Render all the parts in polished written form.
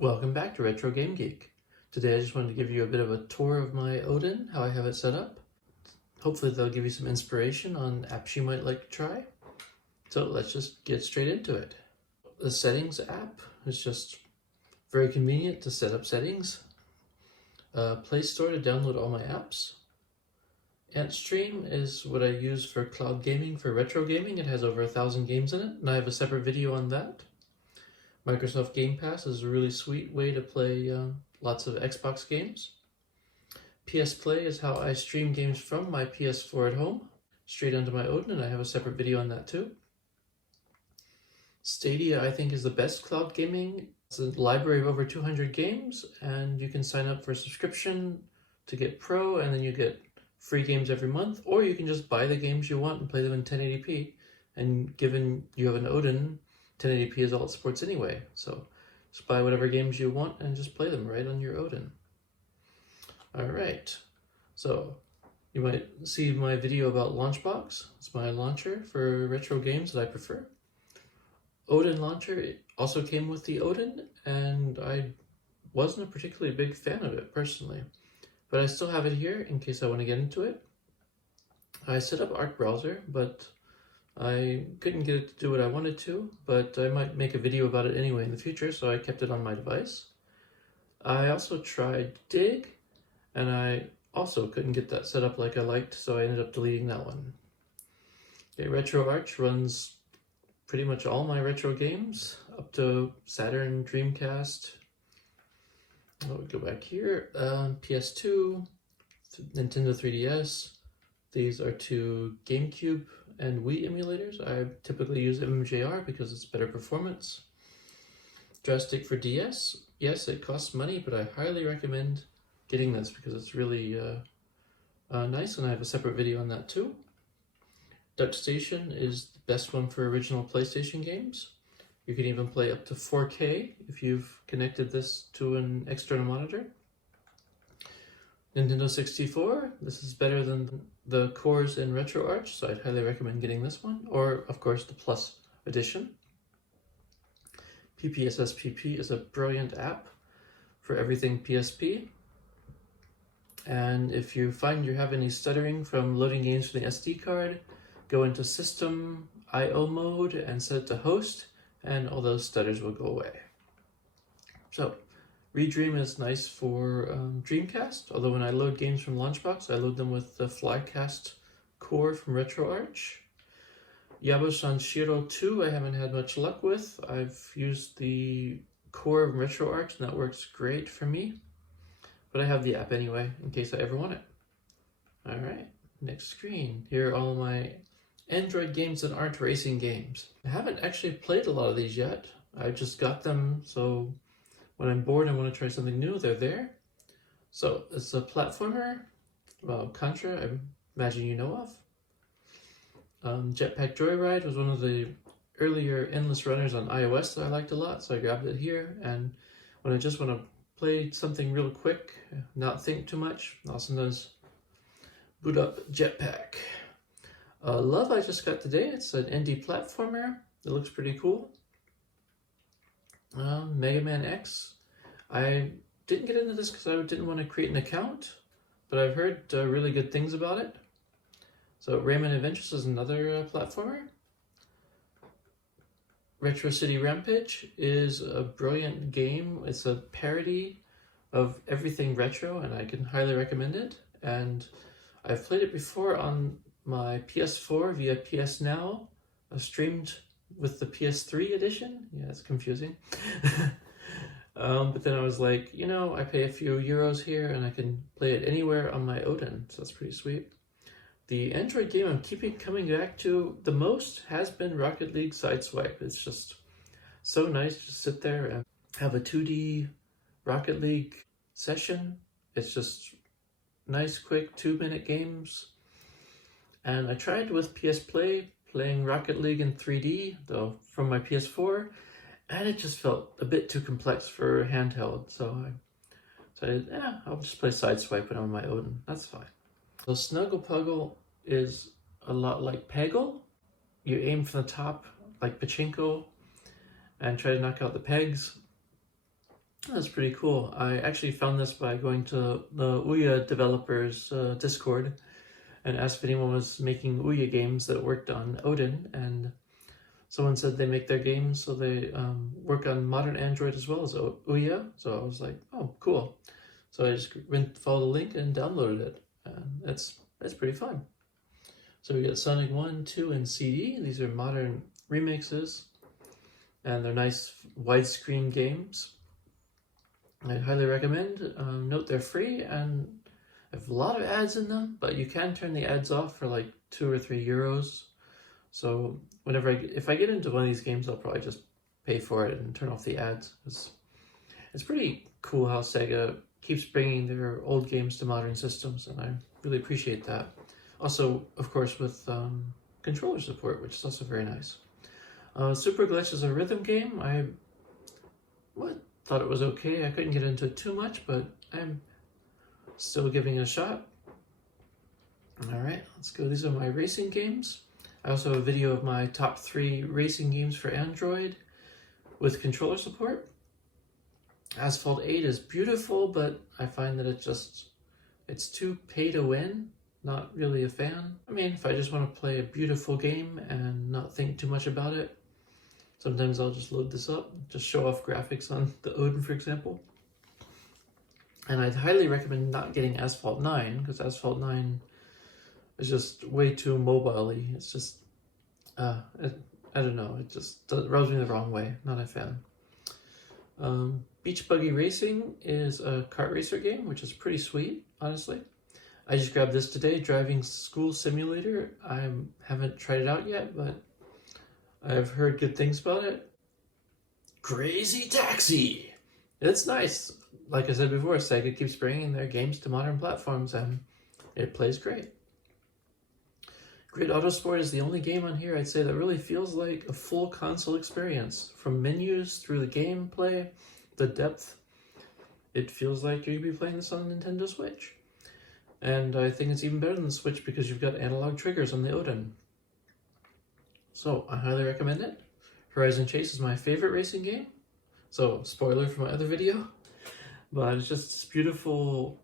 Welcome back to Retro Game Geek. Today I just wanted to give you a bit of a tour of my Odin, how I have it set up. Hopefully they'll give you some inspiration on apps you might like to try. So let's just get straight into it. The settings app is just very convenient to set up settings. Play Store to download all my apps. AntStream is what I use for cloud gaming, for retro gaming. It has over 1,000 games in it, and I have a separate video on that. Microsoft Game Pass is a really sweet way to play lots of Xbox games. PS Play is how I stream games from my PS4 at home straight onto my Odin, and I have a separate video on that too. Stadia, I think, is the best cloud gaming. It's a library of over 200 games, and you can sign up for a subscription to get Pro, and then you get free games every month, or you can just buy the games you want and play them in 1080p. And given you have an Odin, 1080p is all it supports anyway, so just buy whatever games you want and just play them right on your Odin. Alright, so you might see my video about Launchbox. It's my launcher for retro games that I prefer. Odin launcher, it also came with the Odin, and I wasn't a particularly big fan of it personally, but I still have it here in case I want to get into it. I set up Arc Browser, but I couldn't get it to do what I wanted to, but I might make a video about it anyway in the future, so I kept it on my device. I also tried Dig, and I also couldn't get that set up like I liked, so I ended up deleting that one. Okay, RetroArch runs pretty much all my retro games, up to Saturn, Dreamcast. Oh, we go back here, PS2, Nintendo 3DS. These are two GameCube and Wii emulators. I typically use MMJR because it's better performance. Joystick for DS. Yes, it costs money, but I highly recommend getting this because it's really nice, and I have a separate video on that too. DuckStation is the best one for original PlayStation games. You can even play up to 4K if you've connected this to an external monitor. Nintendo 64, this is better than the cores in RetroArch, so I'd highly recommend getting this one, or of course the Plus edition. PPSSPP is a brilliant app for everything PSP, and if you find you have any stuttering from loading games from the SD card, go into System I/O mode and set it to host, and all those stutters will go away. So, Redream is nice for Dreamcast, although when I load games from Launchbox, I load them with the Flycast core from RetroArch. Yabo-san Shiro 2 I haven't had much luck with. I've used the core of RetroArch, and that works great for me. But I have the app anyway, in case I ever want it. Alright, next screen. Here are all my Android games that aren't racing games. I haven't actually played a lot of these yet. I just got them, so when I'm bored and want to try something new, they're there. So it's a platformer. Well, Contra, I imagine you know of. Jetpack Joyride was one of the earlier endless runners on iOS that I liked a lot, so I grabbed it here. And when I just want to play something real quick, not think too much, I'll sometimes boot up Jetpack. Love I just got today. It's an indie platformer. It looks pretty cool. Mega Man X. I didn't get into this because I didn't want to create an account, but I've heard really good things about it. So Rayman Adventures is another platformer. Retro City Rampage is a brilliant game. It's a parody of everything retro, and I can highly recommend it. And I've played it before on my PS4 via PS Now. I streamed with the PS3 edition. Yeah, it's confusing. But then I was like, you know, I pay a few euros here and I can play it anywhere on my Odin, so that's pretty sweet. The Android game I'm coming back to the most has been Rocket League Sideswipe. It's just so nice to sit there and have a 2D Rocket League session. It's just nice, quick 2-minute games. And I tried with PS Play playing Rocket League in 3D, though, from my PS4, and it just felt a bit too complex for handheld, so I decided, I'll just play Sideswipe on my Odin. That's fine. So Snuggle Puggle is a lot like Peggle. You aim from the top like pachinko and try to knock out the pegs. That's pretty cool. I actually found this by going to the Ouya developers Discord and asked if anyone was making Ouya games that worked on Odin, and someone said they make their games so they work on modern Android as well as Ouya. So I was like, oh, cool. So I just went followed the link and downloaded it, and it's pretty fun. So we got Sonic 1, 2, and CD. These are modern remixes, and they're nice widescreen games. I highly recommend. Note they're free and have a lot of ads in them, but you can turn the ads off for like €2 or €3. So whenever if I get into one of these games, I'll probably just pay for it and turn off the ads. It's pretty cool how Sega keeps bringing their old games to modern systems, and I really appreciate that. Also, of course, with controller support, which is also very nice. Super Glitch is a rhythm game. I thought it was okay. I couldn't get into it too much, but I'm still giving it a shot. All right, let's go. These are my racing games. I also have a video of my top 3 racing games for Android with controller support. Asphalt 8 is beautiful, but I find that it's too pay to win. Not really a fan. I mean, if I just want to play a beautiful game and not think too much about it, sometimes I'll just load this up, just show off graphics on the Odin, for example. And I'd highly recommend not getting Asphalt 9, because Asphalt 9 is just way too mobile-y. It's just, I don't know, it just rubs me the wrong way. Not a fan. Beach Buggy Racing is a kart racer game, which is pretty sweet, honestly. I just grabbed this today, Driving School Simulator. I haven't tried it out yet, but I've heard good things about it. Crazy Taxi! It's nice. Like I said before, Sega keeps bringing their games to modern platforms, and it plays great. Grid Autosport is the only game on here I'd say that really feels like a full console experience. From menus through the gameplay, the depth, it feels like you'd be playing this on Nintendo Switch. And I think it's even better than the Switch because you've got analog triggers on the Odin. So I highly recommend it. Horizon Chase is my favorite racing game. So spoiler for my other video. But it's just this beautiful,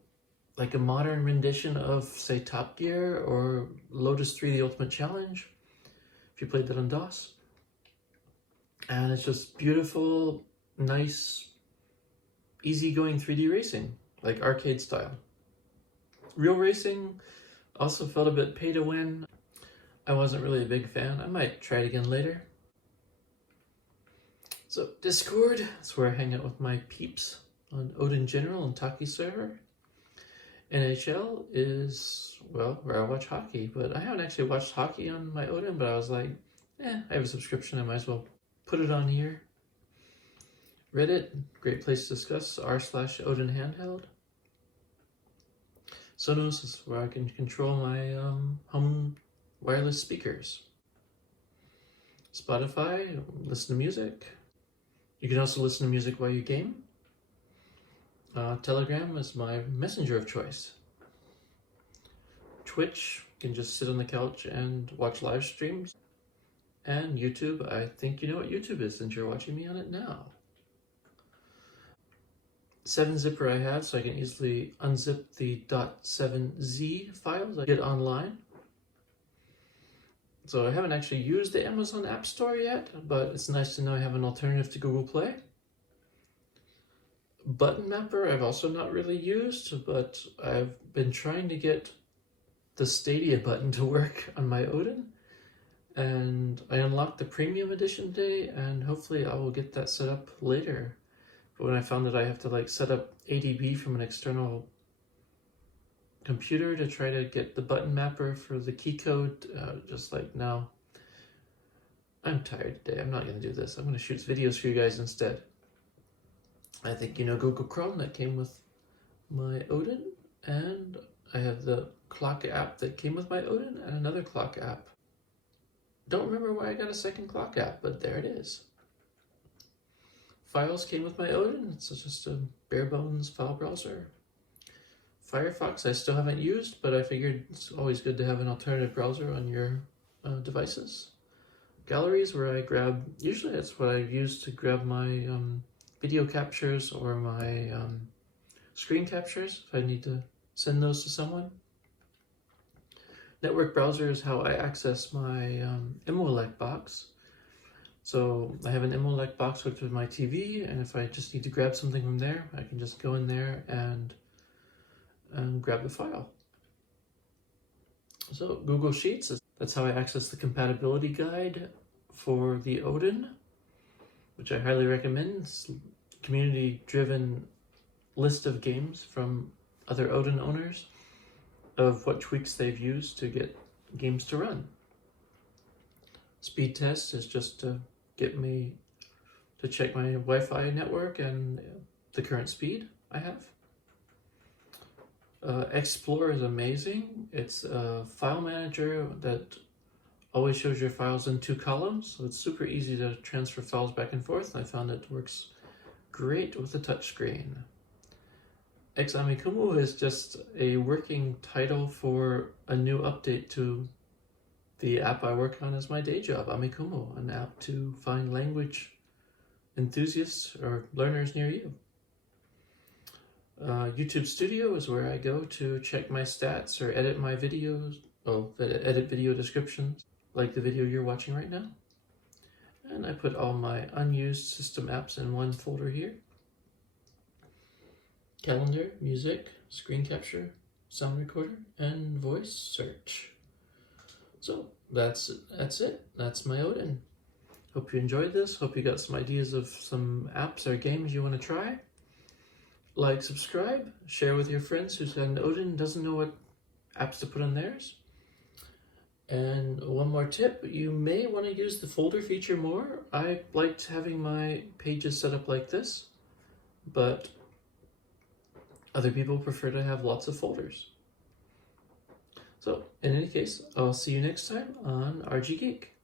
like a modern rendition of, say, Top Gear or Lotus 3 The Ultimate Challenge, if you played that on DOS. And it's just beautiful, nice, easygoing 3D racing, like arcade style. Real racing also felt a bit pay to win. I wasn't really a big fan. I might try it again later. So Discord, that's where I hang out with my peeps on Odin General and Taki server. NHL is, well, where I watch hockey, but I haven't actually watched hockey on my Odin, but I was like, I have a subscription, I might as well put it on here. Reddit, great place to discuss, r/Odin handheld. Sonos is where I can control my home wireless speakers. Spotify, listen to music. You can also listen to music while you game. Telegram is my messenger of choice. Twitch, you can just sit on the couch and watch live streams. And YouTube, I think you know what YouTube is since you're watching me on it now. 7-zipper I have, so I can easily unzip the .7z files I get online. So I haven't actually used the Amazon App Store yet, but it's nice to know I have an alternative to Google Play. Button Mapper I've also not really used, but I've been trying to get the Stadia button to work on my Odin, and I unlocked the premium edition today, and hopefully I will get that set up later. But when I found that I have to like set up ADB from an external computer to try to get the button mapper for the key code, just like, no, I'm tired today. I'm not going to do this. I'm going to shoot videos for you guys instead. I think you know Google Chrome that came with my Odin, and I have the clock app that came with my Odin and another clock app. Don't remember why I got a second clock app, but there it is. Files came with my Odin. It's just a bare bones file browser. Firefox I still haven't used, but I figured it's always good to have an alternative browser on your devices. Galleries, where I grab, usually that's what I use to grab my video captures or my screen captures if I need to send those to someone. Network browser is how I access my Emulate box. So I have an Emulate box hooked to my TV, and if I just need to grab something from there, I can just go in there and grab the file. So Google Sheets, that's how I access the compatibility guide for the Odin, which I highly recommend. It's a community-driven list of games from other Odin owners of what tweaks they've used to get games to run. Speed test is just to get me to check my Wi-Fi network and the current speed I have. Explore is amazing. It's a file manager that always shows your files in 2 columns, so it's super easy to transfer files back and forth. I found it works great with the touchscreen. Amikumu is just a working title for a new update to the app I work on as my day job, Amikumu, an app to find language enthusiasts or learners near you. YouTube Studio is where I go to check my stats or edit my videos, edit video descriptions, like the video you're watching right now. And I put all my unused system apps in one folder here. Calendar, music, screen capture, sound recorder, and voice search. So that's it. That's my Odin. Hope you enjoyed this. Hope you got some ideas of some apps or games you want to try. Like, subscribe, share with your friends who's got an Odin and doesn't know what apps to put on theirs. And one more tip, you may want to use the folder feature more. I liked having my pages set up like this, but other people prefer to have lots of folders. So, in any case, I'll see you next time on RG Geek.